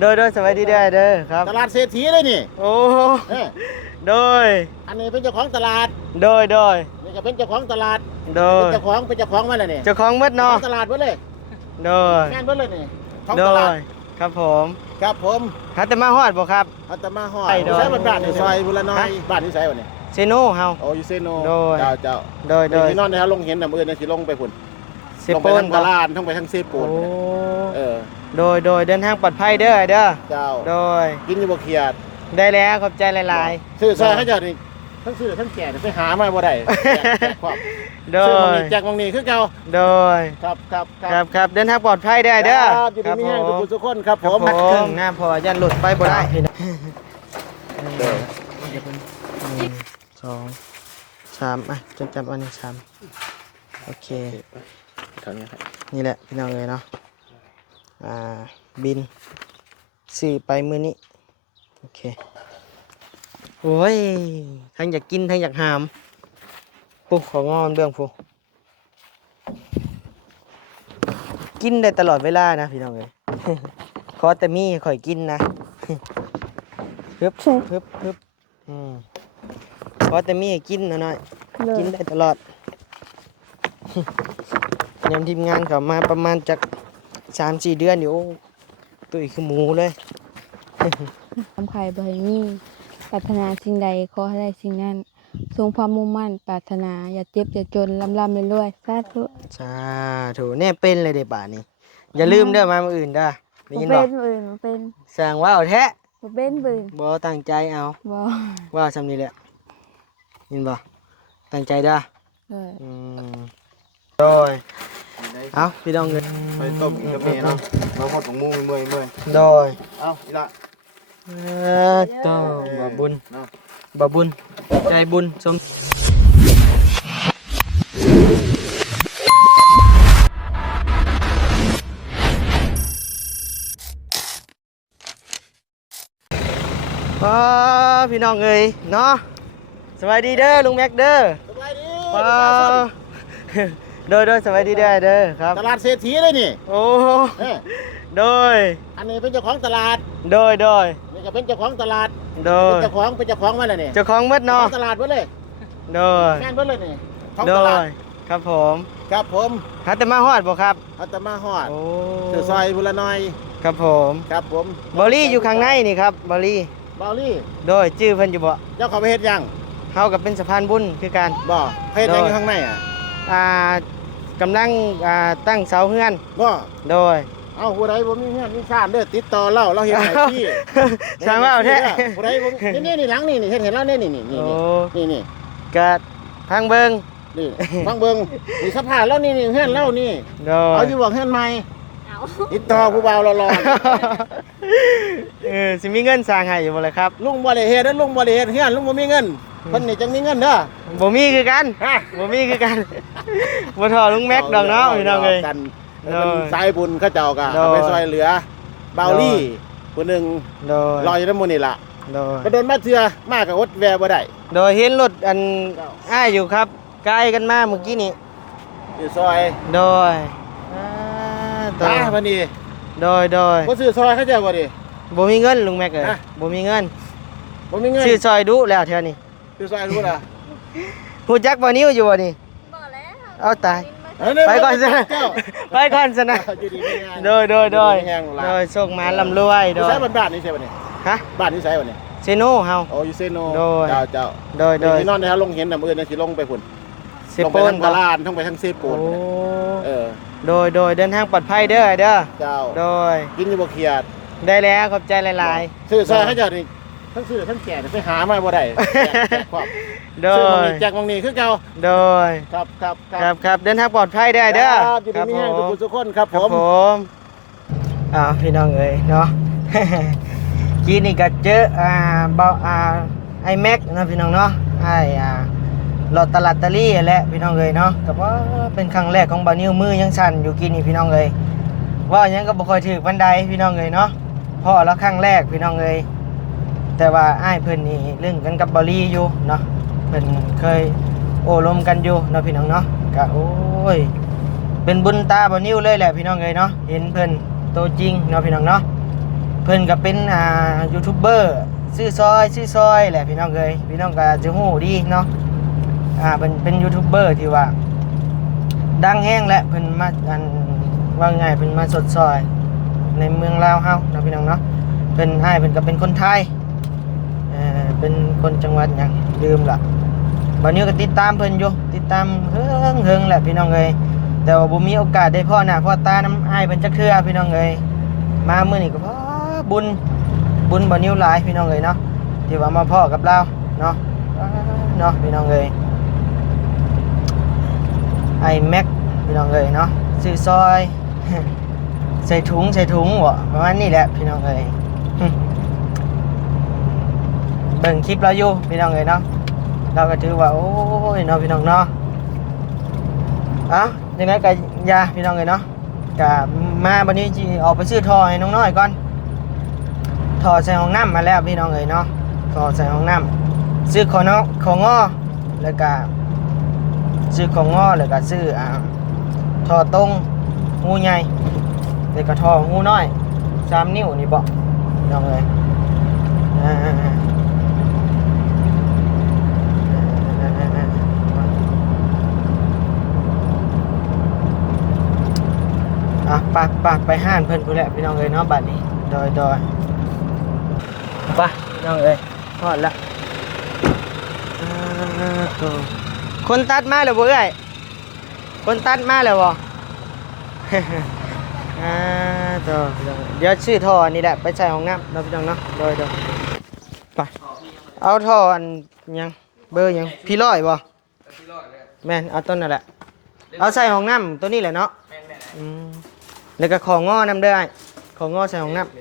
โดยสวัสดีเด้อเด้อครับตลาดเศรษฐีเลยนี่โอ้เออโดยอันนี้เป็นเจ้าของตลาดโดยนี่ก็เป็นเจ้าของตลาดโดยเป็นเจ้าของมาแล้วนี่เจ้าของเมดเจ้าขเนาะองตลาดเบิดเลย โดย แม่นเบิดเลยนี่ของ โด ตลาด ยครับผม ครับผม ฮัตแต่มาฮอดบ่ครับ อัตมาฮอด ไปโดย ใช้บ้านนี่ซอยบุรน้อยบ้านนี่ไสวะนี่ เซโนเฮา โอ้อยู่เซโน โดย เจ้า โดย ที่นอนในเฮาลงเห็นน่ะมื้อนี้สิลงไปพุ่น เซ ลง โป ไป น ทางพารานทั้งไปทางเซโป โอ้ นเออ โดยเดินทางปลอดภัยเด้อเด้อ เจ้า โดย กินอยู่บ่เครียด ได้แล้วขอบใจหลาย ซื้อซอยเขาเจ้านี่ทั้งซื้อทั้งแก่ไปหามาบ่ได้แจกความ ๆโด ซื้อมยงนี้แจกมงนี้คือเก่า โดย ครับ เดินทางปลอดภัยได้เด้อ ครับอยู่ดีมีแห้งทุกคนครับ ครั ผ บ ม ผมหน้าพอยันหลุดไปบ่ได้สองสามอ่ะจำอันนี้สามโอเค เท่านี้ครับ นี่แหละพี่น้องเลยเนาะบินซื้อไปมื้อนี้โอเคโอ้ยทั้งอยากกินทั้งอยากหามปุ๊บของอนเบื้องฟูกินได้ตลอดเวลานะพี่น้องเลย ขอแต่มีข่อยกินนะ ฮึบขอแต่มีให้กินนะน้อยกินได้ตลอด ยามทีมงานเขามาประมาณจาก3-4 เดือนอยู่ตุ้ยคือหมูเลย ทำใครบ่ให้มีปรารถนาสิ่งใดขอให้ได้สิ่งนั้นทรงความมุ่งมั่นปรารถนาอย่าเจ็บอย่าจนร่ำรวยๆสาธุ สาธุแน่เป็นเลยเด็กป่านี้อย่าลืมเด้อมามื้ออื่นเด้อได้ยิน เป็ บ่ นอื่นบ่เป็น สั่งว่าเอาแท้ บ่เป็นเบิ่ง บ่ตั้งใจเอา บ่ ว่าซำนี้แหละยินบ่ตั้งใจเด้อ เออ โดยเอาพี่น้องเงิน ไปต้มกาแฟเนาะมาหมดของมูเมื่อย โดย เอ้าอีละ ต้องบ่บุญ เนาะ บ่บุญใจบุญสมพี่น้องเอ้ยเนาะสวัสดีเด้อลุงแม็กเด้อ สบายดี โดยสวัสดีเด้อเด้อครับ ตลาดเศรษฐีเลยนี่ โอ้ เออ โดย อันนี้เป็นเจ้าของตลาด โดย นี่ก็เป็นเจ้าของตลาด โดย เป็นเจ้าของมาแล้วนี่ เจ้าของเมด เจ้า เนาะ ของตลาดเบิดเลย โดย แม่นเบิดเลยนี่ของ โด ตลาด ยครับผม ครับผม ฮัตแต่มาฮอดบ่ครับ อัตมาฮอด โอ้ ซื้อซอยบุรน้อย ครับผม ครับผม บอลี่อยู่ข้างในนี่ครับบอลี่ บอลลี่ โดยชื่อเพิ่นอยู่บ่ เจ้าเขาไปเฮ็ดยัง เฮากับเป็นสะพานบุญคือกัน บ่เฮ็ดยังอยู่ข้างในอ่ะ อ่ากำลังตั้งเสาเฮือน บ่ โดย เอาผู้ใดบ่มีเงินมีชาติเด้อติดต่อเราเฮ็ดให้ฟรี สร้างว่าเอาแท้ ผู้ใดบ่นี่หลังนี่เฮ็ดให้เรานี่นี่ โอ้ นี่ กะพังเบิง นี่ฟังเบิ่งนี่สภาพเรานี่เฮือนเรานี่ โดย เอาอยู่บ่เฮือนใหม่ติดต่อผู้บ่าวรอ สิมีเงินสร้างให้อยู่บ่ล่ะครับ ๆลุงบ่ได้เฮ็ดลุงบ่ได้เฮ็ดเฮือนลุงบ่มีเงินเพิ่นนี่จังมีเงินเด้อ บ่มีคือกัน ฮะ บ่มีคือกันบ่ทอลุงแม็กดอกเนาะพี่น้องเอ้ย กัน โดย เป็นสายบุญเขาเจ้าก็ โดย เอาไปช่วยเหลือเบาลี่ผู้หนึง โดย รออยู่ในหมู่นี่ล่ะ โดย ก็โดนมาเทื่อมาก็อดแวบ่ได้ โดยเห็นรถอันอ้ายอยู่ครับใกล้กันมาเมื่อกี้นี่ อยู่ซอย โดยโด ตาย บัดนี้ โดย บ่ซื้อซอยเขาเจ้าบ่ดิ บ่มีเงินลุงแม็กเอ้ย ฮะ บ่มีเงิน บ่มีเงิน ชื่อซอยดุแล้วเท่านี้ ซื้อซอยรู้ล่ะ ฮู้จักบ่นิ้วอยู่บ่นี่เอาตาย ไปก่อนซะ เจ้า ไปก่อนซะนะ อยู่ดีมีงาน โดย อยู่มีแห้งล่ะ โดยส่งมาลำรวยโด อยู่ ย ไสบ้านนี่ใช่บ่นี่ ฮะ บ้านนี่ไสบ่นี่ เซโนเฮา โอ้อยู่เซโน โดย เจ้า โดย ที่นอนในเฮาลงเห็นน่ะมื้อนี้สิลงไปพุ่น เซ ลง โป ไป น ทางพารานทั้งไปทางเซโป โอ้ นพุ่นน่ะเออ โดยเดินทางปลอดภัยเด้อเด้อ เจ้า โดย กินอยู่บ่เครียด ได้แล้วขอบใจหลาย ซื้อซอยเขาเจ้านี่ทั้งซื้อทั้งแก่ไปหามาบ่ได้แจกความ ๆโด ซื้อมง ย นี้แจกมงนี้คือเก่า โดย ครับ เดินทางปลอดภัยได้เด้อ ครับอยู่ดีมีแห้งทุกคนครับ ครั ผ บ ม ผมพี่น้องเอ้ยเนาะ กี้นี่ก็เจอเบาไอแม็กนะพี่น้องเนาะไอหลอดตลาดตะลี่แหละพี่น้องเอ้ยเนาะก็ว่าเป็นครั้งแรกของบานิวมือยังสั่นอยู่กี้นี่พี่น้องเอ้ยว่าหยังก็บ่ค่อยถือปานใดพี่น้องเอ้ยเนาะเพราะแล้วครั้งแรกพี่น้องเอ้ยแต่ว่าอ้ายเพิ่นนี่เรื่องกันกับบาลีอยู่เนาะเพิ่นเคยโอ้ลมกันอยู่เนาะพี่น้องเนาะก็โอ้ยเป็นบุญตาบานิวเลยแหละพี่น้องเอ้ยเนาะเห็นเพิ่นโตจริงเนาะพี่น้องเนาะ เพิ่นก็เป็นยูทูบเบอร์ซื้อซอยแหละพี่น้องเอ้ยพี่น้องก็จะฮู้ดีเนาะเป็นยูทูบเบอร์ที่ว่าดังแห้งและเพิ่นมาว่าไงเพิ่นมาสดซอยในเมืองลาวเฮาเนาะพี่น้องเนาะเพิ่นเพิ่นก็เป็นคนไทยเป็นคนจังหวัดหยังลืมล่ะบัดนี้ก็ติดตามเพิ่นอยู่ติดตามเฮิงแหละพี่น้องเอ้ยแต่ว่าบ่มีโอกาสได้พ่อหน้าพ่อตาน้ำอ้ายเพิ่นจักเทื่อพี่น้องเอ้ยมามื้อนี้ก็พอบุญบ่นิ้วหลายพี่น้องเอ้ยเนาะที่ว่ามาพ่อกับเราเนาะพี่น้องเอ้ยไอ้แม็กพี่น้องเอ้ยเนาะซื้อซอย ใส่ถุงบ่ประมาณนี้แหละพี่น้องเอ้ย เบิ่งคลิปเราอยู่พี่น้องเอ้ยเนาะเราก็ถือว่าโอ้ยเนาะพี่น้องเนาะยังไงก็ยาพี่น้องเอ้ยเนาะก็มาบัดนี้สิออกไปซื้อท่อให้น้องน้อยก่อนท่อใส่ห้องน้ำมาแล้วพี่น้องเอ้ยเนาะท่อใส่ห้องน้ำซื้อของงอแล้วก็ซื้อของงอแล้วก็ซื้อท่อตรงงูใหญ่แล้วก็ท่องูน้อย3 นิ้วนี่บ่พี่น้องเอ้ยไปห้านเพิ่นพู้นแหละพี่น้องเอ้ยเนาะบัดนี้โดยไปพี่น้องเอ้ยฮอดละคนตัดมาแล้วบ่เอ้ยคนตัดมาแล้วบ่ ต่อพี่น้องเดี๋ยวชื่อท่อนี่แหละไปใส่ห้องน้ำเนาะพี่น้องเนาะโดยไปเอาท่ออันยังเบอร์ยังพี่ร้อยบ่แม่นเอาต้นนั่นแหละเอาใส่ห้องน้ำตัวนี้แหละเนาะแล้วก็ของง้อน้ำเด้อของง้อใส่ห้องน้ำ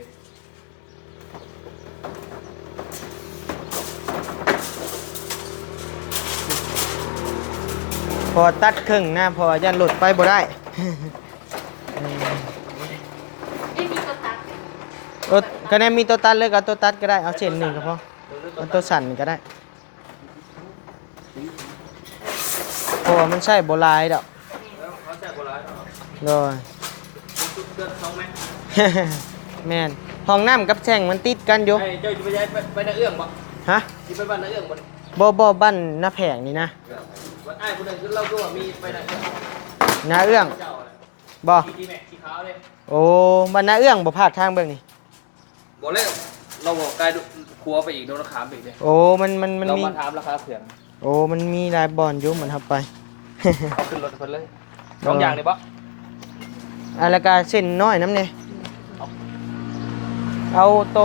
พอตัดครึ่งนะพอยันหลุดไปบ่ได้ ก็แน่มีตัวตัดเลยกับตัวตัดก็ได้เอาเส้นหนึ่งก็พอเอาตัวสั่นก็ได้เพราะว่ามันใช่โบราณดอกโดย แม่นห้องน้ำกับแช่งมันติดกันอยู่เจ้าจะไปย้ายไปนาเอื้องบ่ฮะที่ไปบ้านนาเอื้องบ่บ่บ้านหน้าแผงนี่นะวันอ้ายผู้นึงคือเราด้วยมีไปนาเอื้อง หน้าเอื้องบ่ที่แม่ที่ขาวเลย โอ้บ้านหน้าเอื้องบ่พลาดทางเบิ่งนี่บ่เลยเราบอกกายครัวไปอีกโดนขามไปอีกเลยโอ้มันเรามีมาถามราคาเขื่อนโอ้มันมีหลายบ่อนอยู่เหมือนทับไป เอาขึ้นรถเพิ่นเลย2อย่างนี่บ่อะไรกาเส้นน้อยน้ำเนี่ยเอาโต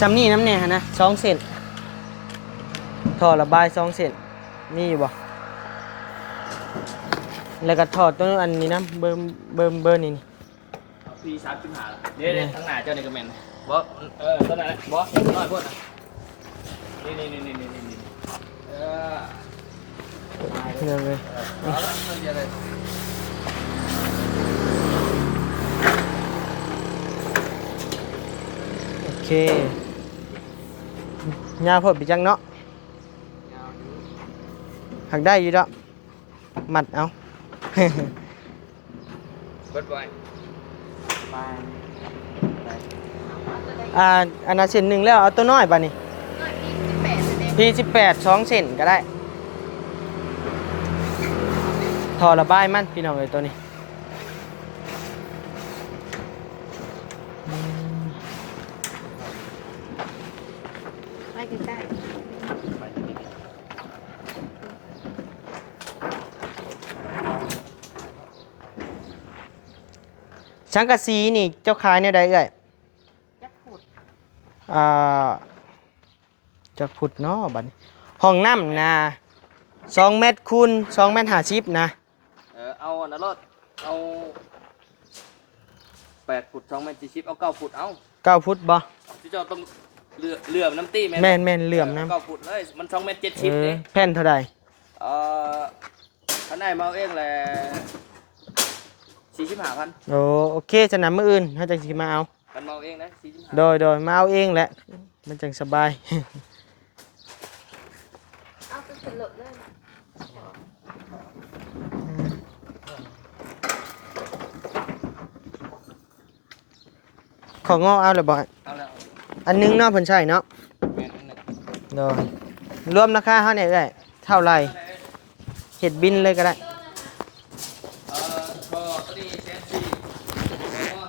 ซัมนี่น้ำเนี่ยนะ2 เซนท่อระบาย2 เซนนี่อยู่บ่แล้วก็ถอดตัวอันนี้นะเบอร์นี่ปี35เดี๋ยวทั้งหน้าเจ้านี่ก็แม่นบ่ตัวนั้นแหละบ่น้อยพุ่นน่ะนี่เนี่ยเลยโอเคยาพอดไปจังเนาะหักได้อยู่ดอกมัดเอา เบิดไว้อันนั้นเส้นหนึ่งแล้วเอาตัวน้อยป่ะนี่P18 2 เซนก็ได้ท่อระบายมันพี่น้องเลยตัวนี้ไปกันได้สังกะสีนี่เจ้าขายเนี่ยได้เอ่ยจะพุดเนาะบัดนี้ห้องน้ำนะ2 เมตรคูณ2 เมตร50นะเอาอันนั้นรถเอา8 ฟุต2 เมตร40เอา9 ฟุตเอา9 ฟุตบ่ที่เจ้าต้องเหลื่อมน้ำตี้แม่นเหลื่อมน้ำ9 ฟุตเลยมัน2 เมตร70เลยแผ่นเท่าใดข้างในมาเอาเองแหละ45,000โอเคจะนำมื้ออื่นถ้าจังสิมาเอากันมาเอาเองนะ45โดยมาเอาเองแหละมันจังสบายเอาไปสลบเลย ของงอเอาเลยบ่ เอาแล้ว อันนึงเนาะเพิ่นใช้เนาะ แม่นอันหนึ่ง โดยรวมราคาเฮาเนี่ยได้เท่าไหร่เฮ็ดบินเลยก็ได้ ก็ตัวนี้แสนสี่ก็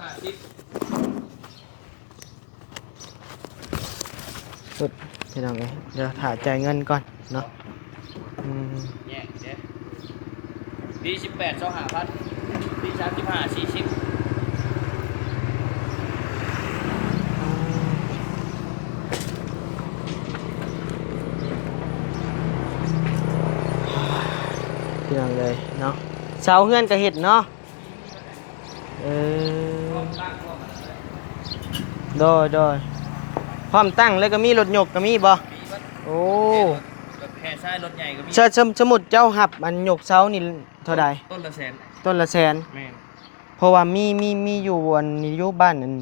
50 สุดพี่น้องเอ้ยเดี๋ยวถ่ายจ่ายเงินก่อนเนาะอืม แยกเด้ปี18 25,000ปี35 40 พี่น้องเลยเนาะเสาเฮือนก็เฮ็ดเนาะเออโดยพร้อมตั้งแล้วก็มีรถยกก็มีบ่โอ้ รถแห่ซ้ายรถใหญ่ก็มี สมมุติเจ้าหับอันยกเสานี่เท่าใด ต้นละแสน ต้นละแสน แม่น เพราะว่ามีอยู่อันนี้อยู่บ้านอัน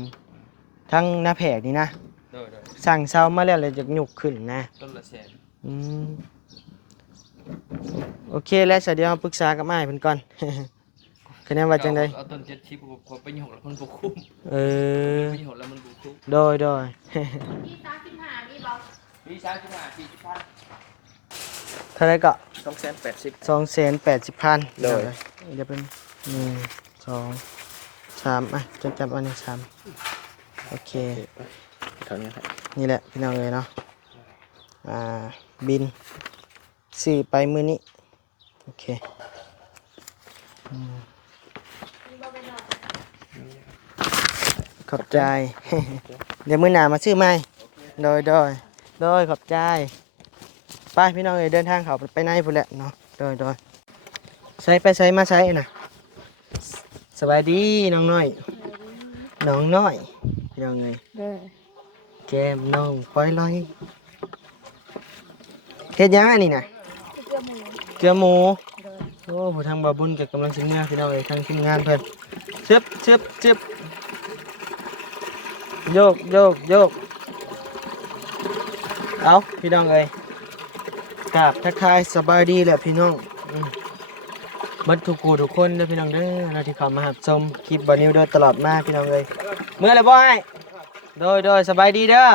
ทั้งหน้าแผกนี่นะ โดย สั่งเสามาแล้วเลยจะยกขึ้นนะ ต้นละแสน อืมโอเคแล้วเดี๋ยวเราปรึกษากับอ้ายเพิ่นก่อน คะแนนว่าจังได๋ เอาต้น70ผมไปหยกแล้วมันบ่คุ้ม เออ ไปหยกแล้วมันบ่คุ้ม โดย ปี35 40,000 เท่าไหรก็ 280 280,000 โดย เดี๋ยวเป็น1 2 3อ่ะจำอันนี้3โอเค เท่านี้ครับ นี่แหละพี่น้องเลยเนาะบินซื้อไปมื้อนี้โอเคอืมขอบใจ เดี๋ยวมื้อหน้ามาซื้อใหม่โดยขอบใจไปพี่น้องเอ้ยเดินทางเขาไปในพุ่นแหละเนาะโดยใช้ไปใช้มาใช้น่ะสบายดีน้องน้อยพี่น้องเอ้ย เด้อ แก้มน้องปล่อยลอยเฮ็ดหยังอันนี้น่ะเกลือหมูโอ้ผู้ทางบ่าวบุญกับกำลังสิงานพี่น้องเอ้ยทางทีมงานเพิ่นชึบโยกเอาพี่น้องเอ้ยกราบทักทายสบายดีแหละพี่น้องบัดทุกคนเด้อพี่น้องเด้อเราที่เข้ามารับชมคลิปบ่นิวโดยตลอดมาพี่น้องเอ้ยเมื่อไรบ่ให้โดยสบายดีเด้อ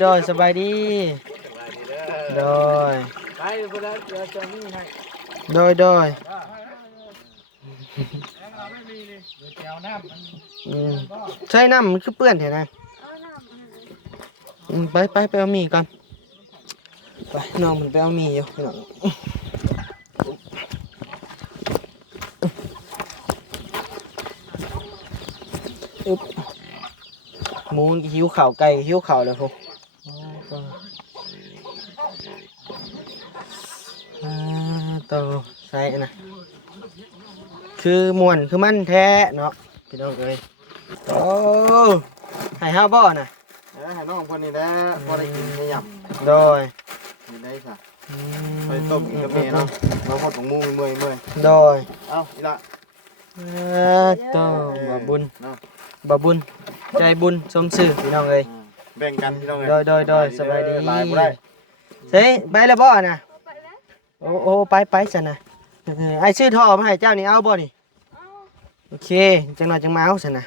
โดยสบายดีโดย ไปบ่ได้เดี๋ยวจะมีให้ โดย ไม่มีนี่เดี๋ยวแก้วน้ำมัน ใช้น้ำมันคือเปื้อนเห็นไหมไปเอาหมี่ก่อนไปน้องมันไปเอาหมี่อยู่พี่น้องอึ๊บหมูหิวข่าวไก่หิวข่าวเลยพวกต่อใส่นะคือมวนคือมันแท้เนาะพี่น้องเอ้ยโอ้ให้ห้าบ่อน่ะ ให้น้องคนนี้แหละพอได้กินไม่หยับ โดย กินได้ค่ะไปต้มกินกับแม่เนาะเราพดของมูเมื่อย โดย เอ้าอีละ ต่อบ่บุญ เนาะ บ่บุญใจบุญสมซื่อพี่น้องเอ้ย แบ่งกันพี่น้อง โดยสบายดี ลายบ่ได้ เฮ้ยไปแล้วบ่น่ะโอ้ไปซะนะไอ้ชื่อท่อมาให้เจ้านี่เอาบ่นี่โอเคจังหน่อยจังมาเอาซะนะ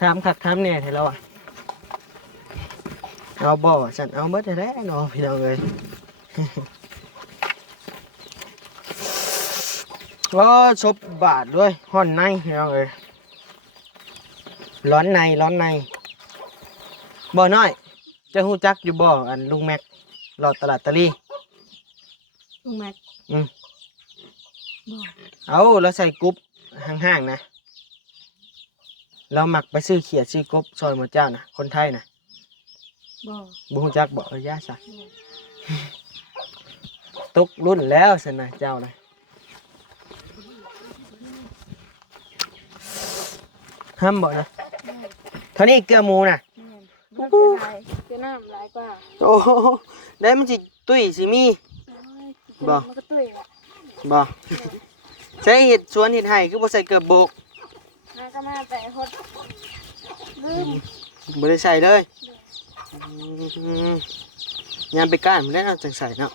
ถามคักถามแน่ให้เราอ่ะเอาบ่ฉันเอาเบิดแท้ๆเนาะพี่น้องเอ้ย ก็ชบบาทด้วยห่อนในพี่น้องเอ้ยร้อนในบ่น้อยจะฮู้จักอยู่บ่อันลุงแม็กหลอดตลาดตะลี ลุงแม็ก เอาแล้วใส่กรุ๊ปห่างๆนะเราหมักไปซื้อเขียดซื้อกรุ๊ปซอยหมดเจ้านะคนไทยนะ บ่ บูฮูจักบอกย่าซะ ตกรุ่นแล้วสินะเจ้านะห้ามบอกนะเท่านี้เกลือหมูนะ มันคือหลายคือน้ำหลายกว่า โอ้โหได้มันจิตุ้ยสิมี บ่ มันก็ตุ้ยละ บ่ใช้เห็ดสวนเห็ดไห่คือบ่ใส่เกลือโบก มาก็มาแต่ฮดลืม บ่ได้ใส่เลยยามไปก้านมันได้เอาจังใส่เนาะ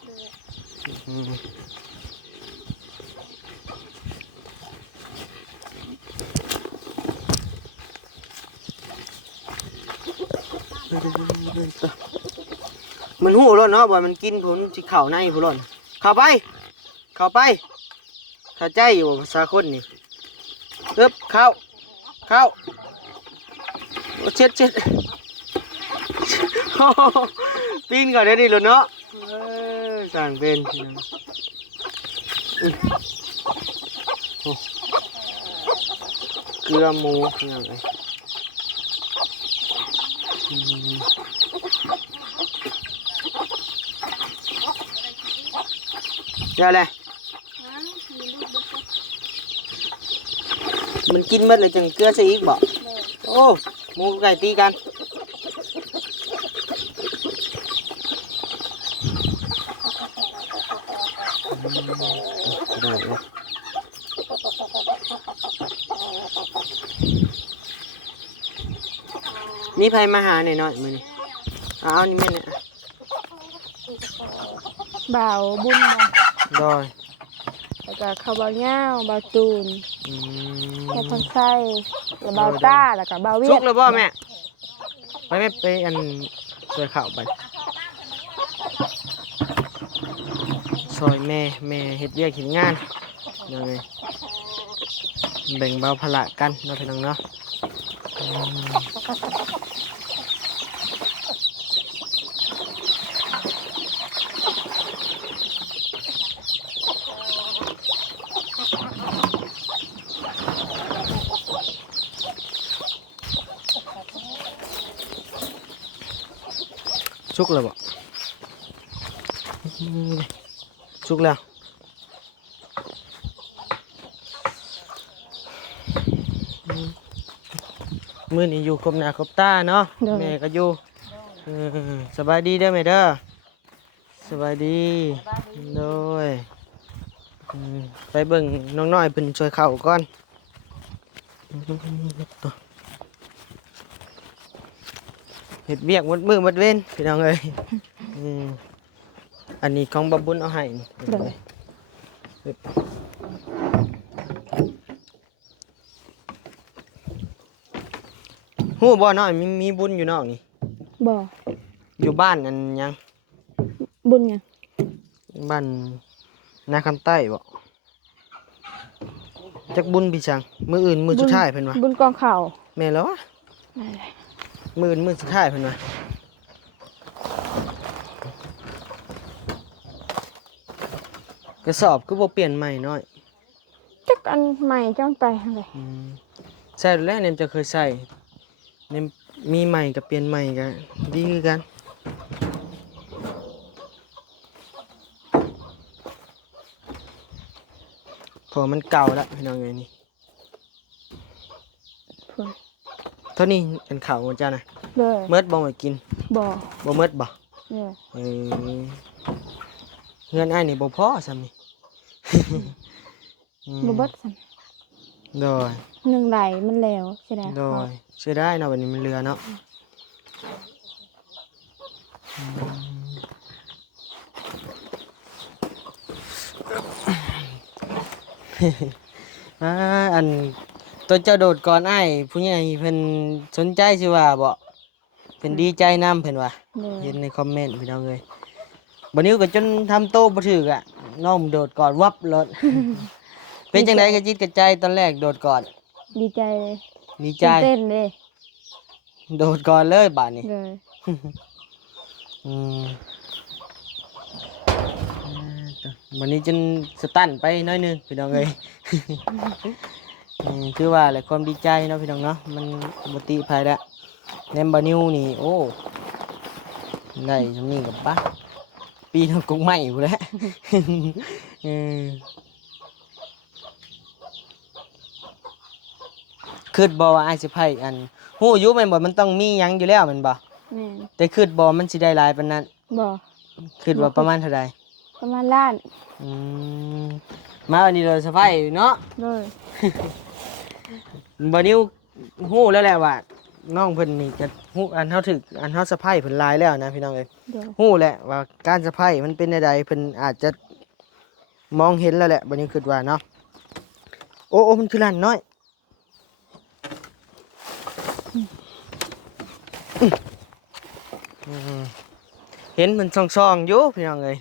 มันหู้แล้วเนาะบ่มันกินผลสิเข้าในพุ่นโลดเข้าไปเข้าใจอยู่ภาษาคนนี่ปึ๊บเข้าโอ้เช็ดโอ้โหปีนก่อนได้ดิโลดเนาะสั่งเป็นโอ้เกลือหมูอย่างไรเดี๋ยวเลยมันกินหมดเลยจังเกลือใส่อีกบ่โอ้หมูไก่ตีกันได้เลยมีไผมาหาหน่อยๆมื้อนี้เอานี่แม่เนี่ย บ่าวบุญบ่ ดอย แล้วก็ข้าวบ่าวเหย้าบ่าวตูน อืม แล้วพันไส้แล้วบ่าวต้าแล้วก็บ่าวเวี สุ ย กแล้วบ่แม่ไปแม่ไปอันช่วยข้าวไปซอยแม่เฮ็ดเวียกเฮ็ดงานเดี๋ยวไงแบ่งเบาภาระกันเนาะพี่น้องเนาะอืมสุกแล้วบ่อืมสุกแล้วมื้อนี้อยู่กบหน้ากบตาเนาะแม่ก็อยู่สบายดีเด้อแม่เด้อสบายดีโดยไปเบิ่งน้องน้อยเพิ่นช่วยเข้าก่อนเฮ็ดเวียกหมดมื้อหมดเว้นพี่น้องเอ้ยอันนี้ของบับบุญเอาให้นี่ฮู้บ่น้อยมีบุญอยู่นอกนี่ บ่ อยู่บ้านอันยัง บุญหยัง บ้านนาคำใต้บ่จักบุญพี่ช่างมื้ออื่นมื้อสุดท้ายเพิ่นว่า บุญกองข้าว แม่นแล้ววะ นั่นแหละ มื้ออื่นมื้อสุดท้ายเพิ่นว่ากระสอบคือบ่เปลี่ยนใหม่น้อย จักอันใหม่จังไปหั่นแหละ ใส่แล้วเนี่ยจะเคยใส่เนี่ยมีใหม่กับเปลี่ยนใหม่กันดีคือกันพอมันเก่าแล้วพี่น้องเอ้ยนี่ เพิ่น เท่านี้เป็นข่าวของเจ้านะ เลย เมิดบ่มากิน บ่ บ่เมิดบ่ เลย เออเงินอ้ายนี่บ่พอซ้ำนี่ บ่เบิดซั่น โดย หนึ่งไหลมันแล้วใช่ไหม โดยเสียได้เนาะวันนี้มันเรือเนาะอันตัวเจ้าโดดก่อนอ้ายผู้ใหญ่เพิ่นสนใจสิว่าบ่เพิ่นดีใจนำเพิ่นว่า เลย เห็นในคอมเมนต์พี่น้องเอ้ยบัดนี้ก็จนทำโตบ่ถึกอ่ะน้องโดดก่อนวับรถ เป็นจังได๋กระจิตกระใจตอนแรกโดดก่อน ดีใจเลย ดีใจ ตื่นเต้นเลย โดดก่อนเลยบาดนี้ เลย อืมวันนี้จนสตันไปหน้อยหนึงพี่น้องเอ้ย คือว่าแหละความดีใจเนาะพี่น้องเนาะมันบ่ติภัยแล้วแนมบานิวนี่โอ้ได้สำนี้กับปะปีนกุกใหม่พู้นแหล้ว เออคิดบ่ว่าอ้ายสิไผอันฮู้อยู่แม่นบ่มันต้องมีหยังอยู่แล้วแม่นบ่ แม่น แต่คิดบ่มันสิได้หลายปานนั้น บ่ คิดว่าประมาณเท่าใด ประมาณล้าน อืมมาวันนี้เราสะพายเนาะ เลย บัดนี้ฮู้แล้วแหละว่าน้องเพิ่นนี่จะฮู้อันเฮาถึกอันเฮาสะพายเพิ่นหลายแล้วนะพี่น้องเอ้ย เดี๋ยว ฮู้แหละว่าการสะพายมันเป็นใดๆเพิ่นอาจจะมองเห็นแล้วแหละบัดนี้คิดว่าเนาะโอ้มันคือล้านน้อย อืมเห็นมันช่องๆอยู่พี่น้องเอ้ย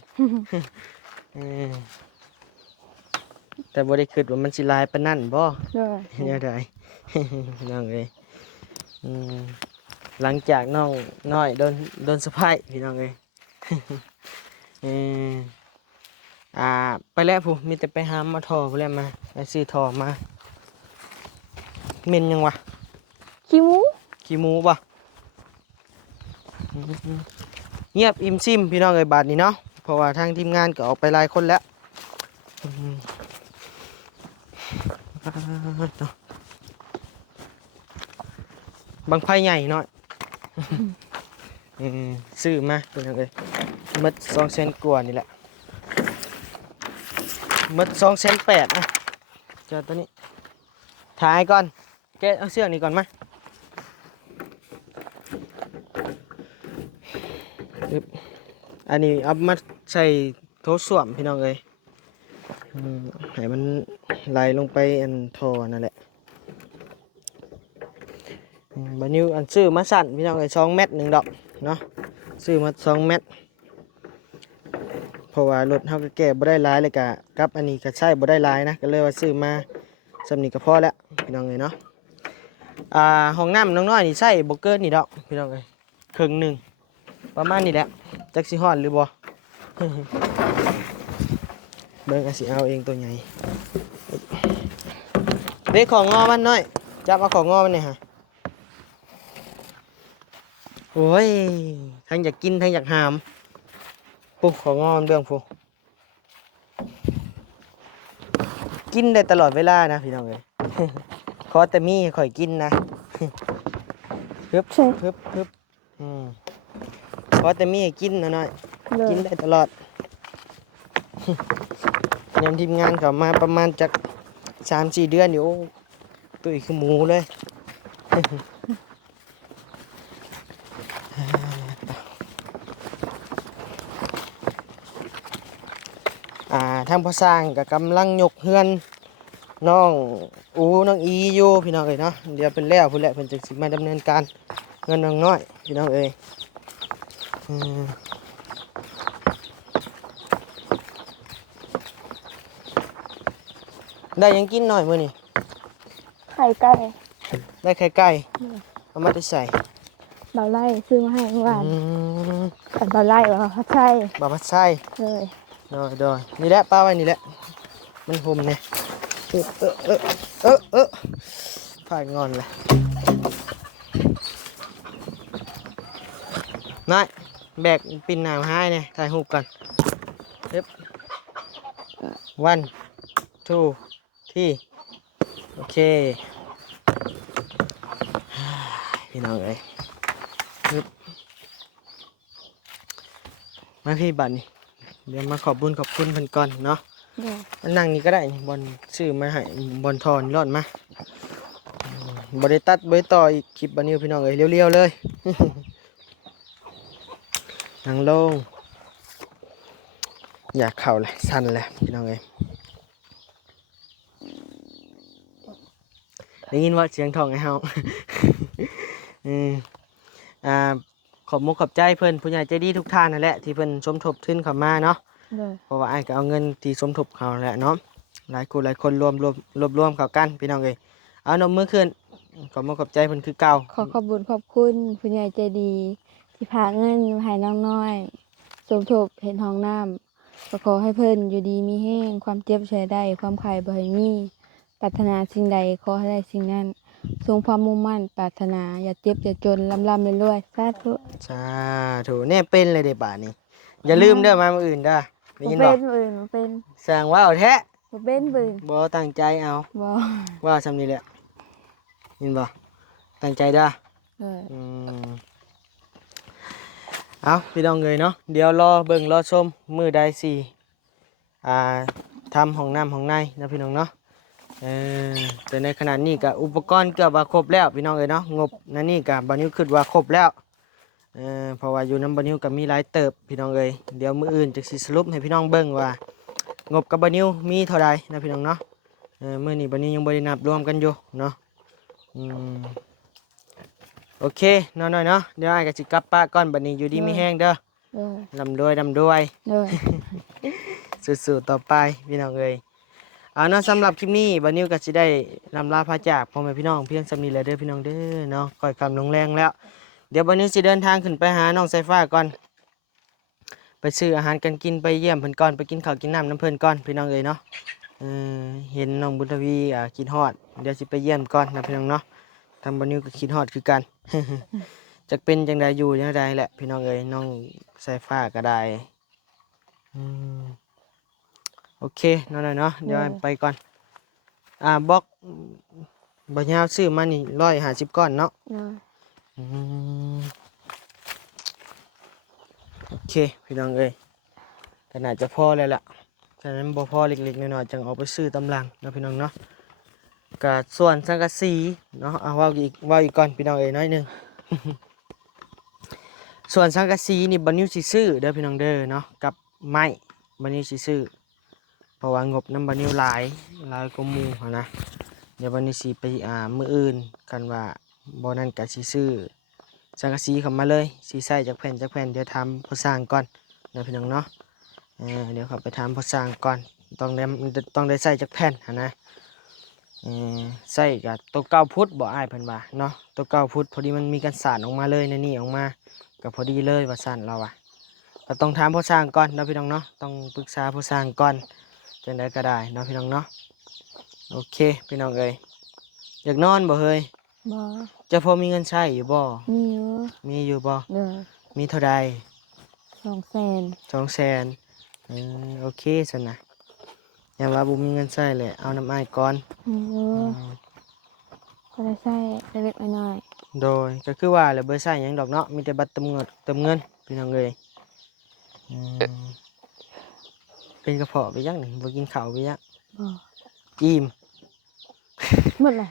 อืมแต่บ่ได้คิดว่ามันสิหลายปานนั้นบ่ โดย แนวใด พี่น้องเอ้ยอืมหลังจากน้องน้อยโดนสะพ้ายพี่น้องเอ้ย เออไปแล้วผู้มีแต่ไปหามาทอไปแล้วมาไปซื้อทอมาเม่นยังวะ ขี้หมู ขี้หมูป่ะอืมเงียบอิ่มซิมพี่น้องเอ้ยบาทนี้เนาะเพราะว่าทางทีมงานก็ออกไปหลายคนแล้วอืมบางไพ่ใหญ่หน่อย ซื้อมาพี่น้องเอ้ยมัด200,000กว่านี่แหละมัด280,000นะเจอตัวนี้ถ่ายก่อนแกะเอาเสื้อนี่ก่อนมาอึ๊บอันนี้เอามาใส่โถส้วมพี่น้องเอ้ยให้มันไหลลงไปอันท่อนั่นแหละบัดนี้อันซื้อมาสั่นพี่น้องเอ้ย2 เม็ด1 ดอกเนาะซื้อมา2 เม็ดเพราะว่ารถเฮาก็แก้บ่ได้หลายเลยกะกับอันนี้ก็ใช้บ่ได้หลายนะก็เลยว่าซื้อมาสำนี้ก็พอแล้วพี่น้องเอ้ยเนาะห้องน้ำน้องน้อยนี่ใช้บ่เกินนี่ดอกพี่น้องเอ้ยครึ่งหนึงประมาณนี้แหละจักสิฮอดหรือบ่ เบิ่งอาสิเอาเองตัวใหญ่เด็กของงอมันน้อยจับเอาของงอมันเนี่ยฮะโอ้ยทั้งอยากกินทั้งอยากหามปุ๊บของงอมันเบื้องปุ๊กินได้ตลอดเวลานะพี่น้องเอ้ย ขอแต่มีข่อยกินนะ ฮึบฮึบฮึบขอแต่มีให้กินนะน้อย โดย กินได้ตลอด ยามทีมงานเขามาประมาณจาก3-4 เดือนอยู่ตุ้ยคือหมูเลย ทางพ่อสร้างก็กำลังยกเฮือนน้องน้องอีอยู่พี่น้องเอ้ยเนาะเดี๋ยวเป็นแล้วพุ่นแหละเพิ่นจะสิมาดำเนินการเงินน้องน้อยพี่น้องเอ้ยได้หยังกินหน่อยมื้อนี้ ไข่ไก่ ได้ไข่ไก่เอามาได้ใส่ เบาไล่ซื้อมาให้เมื่อวาน ม แต่เบาไล่ว่าเขาใช่ บาพัดไส้ เลย ดอยนี่แหละป้าไว้นี่แหละมันห่มเนี่ยผ่านงอนเลยนายแบกปินหนาวให้เนี่ยถ่ายรูปกัน1 2 3โอเคพี่น้องเอ้ยมาพี่บัตรนี่เดี๋ยวมาขอบคุณเพิ่นก่อนเนาะ เลย มันนั่งนี่ก็ได้นี่บอลซื้อมาให้บอลทอนรอดมาบริตัดบริต่ออีกคลิปบันนี้พี่น้องเอ้ยเรียวๆเลย นั่งลงอยากเข่าเลยสั่นเลยพี่น้องเอ้ยได้ยินว่าเสียงทองไอ้เฮา ขอบมุกขอบใจเพิ่นผู้ใหญ่ใจดีทุกท่านนั่นแหละที่เพิ่นสมทบทุนเข้ามาเนาะ เลย เพราะว่าไอ้ก็เอาเงินที่สมทบเขาแหละเนาะหลายคนรวมเข้ากันพี่น้องเอ้ยเอานมมือขึ้นขอบมุกขอบใจเพิ่นคือเก่า ขอบคุญขอบคุณผู้ใหญ่ใจดี ที่พาเงินมาให้น้องน้อยสมทบเห็นห้องน้ำก็ขอให้เพิ่นอยู่ดีมีแห้งความเจ็บใช้ได้ความไข่บ่ให้มีปรารถนาสิ่งใดขอให้ได้สิ่งนั้นทรงความมุ่งมั่นปรารถนาอย่าเจ็บอย่าจนร่ำรวยๆสาธุ สาธุเนี่ยเป็นเลยเด้บาดนี้อย่าลืมเด้อมามื้ออื่นเด้อได้ บ่ ยิน เป็ บ่ นบ่อื่นบ่เป็น สร้างว่าวแท้ บ่เป็นบ่อื่น บ่ตั้งใจเอา บ่ ว่าซำนี้แหละยินบ่ตั้งใจเด้อ เลย เอาพี่น้องเอ้ยเนาะเดี๋ยวรอเบิ่งรอชมมื้อใดสิทำห้องน้ำห้องในนะพี่น้องเนาะแต่ในขณะนี้ก็อุปกรณ์เกือบว่าครบแล้วพี่น้องเอ้ยเนาะงบนั่นนี่ก็บ่นิ้วคิดว่าครบแล้วเพราะว่าอยู่นำบ่นิ้วก็มีหลายเติบพี่น้องเอ้ยเดี๋ยวมื้ออื่นจะสิสรุปให้พี่น้องเบิ่งว่างบกับบ่นิ้วมีเท่าใดนะพี่น้องเนาะมื้อนี้บ่นิ้วยังบ่ได้นับรวมกันอยู่เนาะ โอเคน้อยๆเนาะเดี๋ยวอ้ายก็สิกลับป้านก่อนบัดนี้อยู่ดีมีแฮงเด้อ โดย ร่ำรวยร่ำรวย โดย สู้ๆต่อไปพี่น้องเอ้ยเอาเนาะสำหรับคลิปนี้บัดนี้ก็สิได้ลำลาพระจากพ่อแม่พี่น้องเพียงสำนี้แหละเด้อพี่น้องเด้อเนาะค่อยคำลงแรงแล้วเดี๋ยวบัดนี้สิเดินทางขึ้นไปหาน้องสายฟ้าก่อนไปซื้ออาหารกันกินไปเยี่ยมเพิ่นก่อนไปกินข้าวกินน้ำน้ำเพิ่นก่อนพี่น้องเอ้ยเนาะเห็นน้องบุญทวีคิดฮอดเดี๋ยวสิไปเยี่ยมก่อนนะพี่น้องเนาะทำบัดนี้ก็คิดฮอดคือกัน จักเป็นจังใดอยู่จังใดแหละพี่น้องเอ้ยน้องสายฟ้าก็ได้อืมโอเคน้อยๆเนาะเดี๋ยวไปก่อนบล็อกบะยาวซื้อมานี่150ก้อนเนาะ โดย อืมโอเคพี่น้องเอ้ยก็น่าจะพอแล้วล่ะฉะนั้นบ่พอเล็กๆน้อยๆจังเอาไปซื้อตำลังเนาะพี่น้องเนาะก็ส่วนสังกะสีเนาะเอาเว่าอีกก่อนพี่น้องเอ้ยน้อยหนึง ส่วนสังกะสีนี่บัดนิวสิซื้อเด้อพี่น้องเด้อเนาะกับไม้บัดนิวสิซื้อเพราะว่างบน้ำบัดนิวหลายกว่าหมู่หั้นนะเดี๋ยวบัดนิวสิไปมื้ออื่นกันว่าบ่นั้นก็สิซื้อสังกะสีเข้ามาเลยสิใส่จากแผ่นเดี๋ยวทำผู้สร้างก่อนเด้อพี่น้องเนาะเดี๋ยวเขับไปทำผู้สร้างก่อนต้องได้ใส่จากแผ่นหั้นนะใส่กับตัว9 ฟุตบ่อ้ายเพิ่นว่าเนาะตัว9 ฟุตพอดีมันมีการสานออกมาเลยในนี่ออกมาก็พอดีเลยว่าสั่นเราก็ต้องถามผู้สร้างก่อนเนาะพี่น้องเนาะต้องปรึกษาผู้สร้างก่อนจังไดก็ได้เนาะพี่น้องเนาะโอเคพี่น้องเอ้ยอยากนอนบ่เฮ้ย บ่ จะพอมีเงินใช้อยู่บ่ มีอยู่ มีอยู่บ่ โดย มีเท่าใด 200,000 200,000โอเคซั่นนะอย่าว่าบ่มีเงินใช้แหละเอาน้ำอ้ายก่อน มีอยู่ก็ได้ใช้เล็กๆน้อย โดยก็คือว่าแล้วบ่ใช้หยังดอกเนาะมีแต่บัตรเติมเงินพี่น้องเอ้ยเป็นกระเพาะไปยังนี่บ่กินข้าวไปยัง ๆบ่ อิ่ม หมดเลย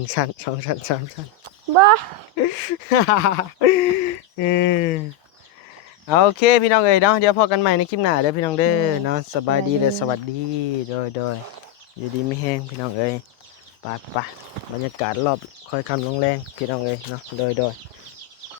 1 ชั้น 2 ชั้น 3 ชั้น บ่ เออเอาโอเคพี่น้องเอ้ยเนาะเดี๋ยวพอกันใหม่ในคลิปหน้าเด้อพี่น้องเด้อเนาะสบายดีเด้อสวัสดีโดยอยู่ดีไม่แห้งพี่น้องเอ้ยไปบรรยากาศรอบค่อยคำลงแรงพี่น้องเอ้ยเนาะโดย